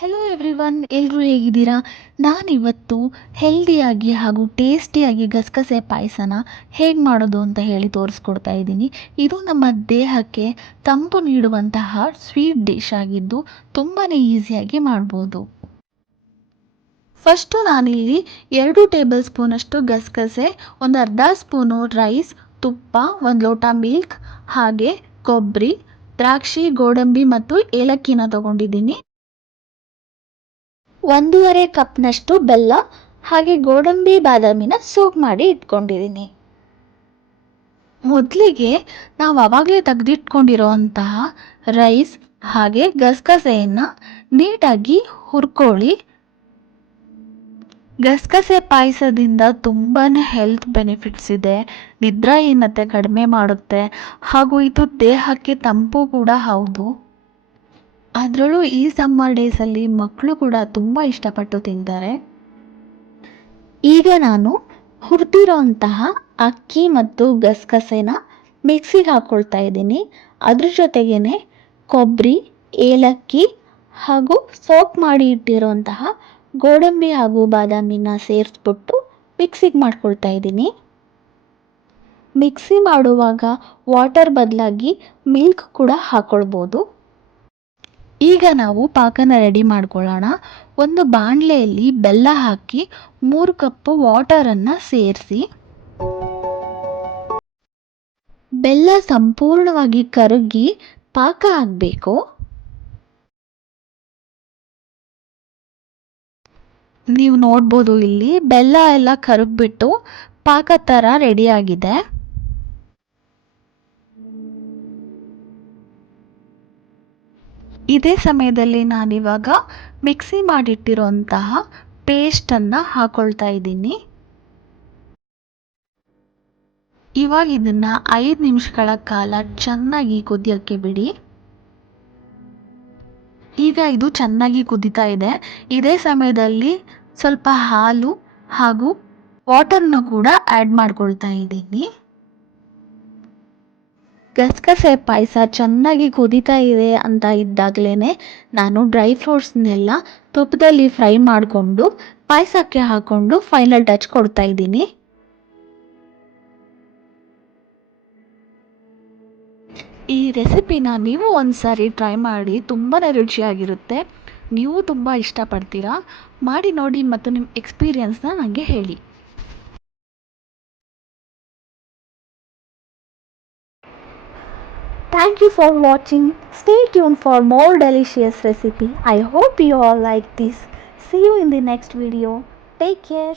Hello everyone, ಎಲ್ಲರೂ ಹೇಗಿದ್ದೀರಾ? ನಾನಿವತ್ತು ಹೆಲ್ದಿಯಾಗಿ ಹಾಗೂ ಟೇಸ್ಟಿಯಾಗಿ ಗಸಗಸೆ ಪಾಯಸನ ಹೇಗೆ ಮಾಡೋದು ಅಂತ ಹೇಳಿ ತೋರಿಸ್ಕೊಡ್ತಾ ಇದ್ದೀನಿ. ಇದು ನಮ್ಮ ದೇಹಕ್ಕೆ ತಂಪು ನೀಡುವಂತಹ ಸ್ವೀಟ್ ಡಿಶ್ ಆಗಿದ್ದು ತುಂಬಾ ಈಸಿಯಾಗಿ ಮಾಡ್ಬೋದು. ಫಸ್ಟು ನಾನಿಲ್ಲಿ 2 ಟೇಬಲ್ ಸ್ಪೂನಷ್ಟು ಗಸಗಸೆ, ಒಂದು ಅರ್ಧ ಸ್ಪೂನು ರೈಸ್, ತುಪ್ಪ, 1 ಲೋಟ ಮಿಲ್ಕ್, ಹಾಗೆ ಕೊಬ್ಬರಿ, ದ್ರಾಕ್ಷಿ, ಗೋಡಂಬಿ ಮತ್ತು ಏಲಕ್ಕಿನ ತಗೊಂಡಿದ್ದೀನಿ. 1.5 ಕಪ್ನಷ್ಟು ಬೆಲ್ಲ, ಹಾಗೆ ಗೋಡಂಬಿ ಬಾದಾಮಿನ ಸೋಕ್ ಮಾಡಿ ಇಟ್ಕೊಂಡಿದ್ದೀನಿ. ಮೊದಲಿಗೆ ನಾವು ಆವಾಗಲೇ ತೆಗೆದಿಟ್ಕೊಂಡಿರೋಂತಹ ರೈಸ್ ಹಾಗೆ ಗಸಗಸೆಯನ್ನು ನೀಟಾಗಿ ಹುರ್ಕೊಳ್ಳಿ. ಗಸಗಸೆ ಪಾಯಸದಿಂದ ತುಂಬಾ ಹೆಲ್ತ್ ಬೆನಿಫಿಟ್ಸ್ ಇದೆ. ನಿದ್ರಾಹೀನತೆ ಕಡಿಮೆ ಮಾಡುತ್ತೆ ಹಾಗೂ ಇದು ದೇಹಕ್ಕೆ ತಂಪು ಕೂಡ ಹೌದು. ಅದರಲ್ಲೂ ಈ ಸಮ್ಮರ್ ಡೇಸಲ್ಲಿ ಮಕ್ಕಳು ಕೂಡ ತುಂಬ ಇಷ್ಟಪಟ್ಟು ತಿಂತಾರೆ. ಈಗ ನಾನು ಹುರಿದಿರೋಂತಹ ಅಕ್ಕಿ ಮತ್ತು ಗಸಗಸೆನ ಮಿಕ್ಸಿಗೆ ಹಾಕ್ಕೊಳ್ತಾ ಇದ್ದೀನಿ. ಅದ್ರ ಜೊತೆಗೇ ಕೊಬ್ಬರಿ, ಏಲಕ್ಕಿ ಹಾಗೂ ಸೋಕ್ ಮಾಡಿ ಇಟ್ಟಿರೋಂತಹ ಗೋಡಂಬಿ ಹಾಗೂ ಬಾದಾಮಿನ ಸೇರಿಸ್ಬಿಟ್ಟು ಮಿಕ್ಸಿಗೆ ಮಾಡ್ಕೊಳ್ತಾ ಇದ್ದೀನಿ. ಮಿಕ್ಸಿ ಮಾಡುವಾಗ ವಾಟರ್ ಬದಲಾಗಿ ಮಿಲ್ಕ್ ಕೂಡ ಹಾಕ್ಕೊಳ್ಬೋದು. ಈಗ ನಾವು ಪಾಕನ ರೆಡಿ ಮಾಡ್ಕೊಳ್ಳೋಣ. ಒಂದು ಬಾಣಲೆಯಲ್ಲಿ ಬೆಲ್ಲ ಹಾಕಿ 3 ಕಪ್ ವಾಟರನ್ನು ಸೇರಿಸಿ, ಬೆಲ್ಲ ಸಂಪೂರ್ಣವಾಗಿ ಕರಗಿ ಪಾಕ ಆಗಬೇಕು. ನೀವು ನೋಡ್ಬೋದು ಇಲ್ಲಿ ಬೆಲ್ಲ ಎಲ್ಲ ಕರಗಿಬಿಟ್ಟು ಪಾಕ ಥರ ರೆಡಿಯಾಗಿದೆ. ಇದೇ ಸಮಯದಲ್ಲಿ ನಾನಿವಾಗ ಮಿಕ್ಸಿ ಮಾಡಿಟ್ಟಿರೋಂತಹ ಪೇಸ್ಟನ್ನು ಹಾಕೊಳ್ತಾ ಇದ್ದೀನಿ. ಇವಾಗ ಇದನ್ನು 5 ನಿಮಿಷಗಳ ಕಾಲ ಚೆನ್ನಾಗಿ ಕುದಿಯೋಕ್ಕೆ ಬಿಡಿ. ಈಗ ಇದು ಚೆನ್ನಾಗಿ ಕುದೀತಾ ಇದೆ. ಇದೇ ಸಮಯದಲ್ಲಿ ಸ್ವಲ್ಪ ಹಾಲು ಹಾಗೂ ವಾಟರ್ನ ಕೂಡ ಆ್ಯಡ್ ಮಾಡ್ಕೊಳ್ತಾ ಇದ್ದೀನಿ. ಗಸಗಸೆ ಪಾಯಸ ಚೆನ್ನಾಗಿ ಕುದೀತಾ ಇದೆ ಅಂತ ಇದ್ದಾಗಲೇ ನಾನು ಡ್ರೈ ಫ್ರೂಟ್ಸ್ನೆಲ್ಲ ತುಪ್ಪದಲ್ಲಿ ಫ್ರೈ ಮಾಡಿಕೊಂಡು ಪಾಯಸಕ್ಕೆ ಹಾಕ್ಕೊಂಡು ಫೈನಲ್ ಟಚ್ ಕೊಡ್ತಾ ಇದ್ದೀನಿ. ಈ ರೆಸಿಪಿನ ನೀವು ಒಂದ್ಸಾರಿ ಟ್ರೈ ಮಾಡಿ, ತುಂಬಾ ರುಚಿಯಾಗಿರುತ್ತೆ. ನೀವು ತುಂಬ ಇಷ್ಟಪಡ್ತೀರಾ. ಮಾಡಿ ನೋಡಿ ಮತ್ತು ನಿಮ್ಮ ಎಕ್ಸ್ಪೀರಿಯನ್ಸ್ನ ನನಗೆ ಹೇಳಿ. Thank you for watching. Stay tuned for more delicious recipe. I hope you all like this. See you in the next video. Take care.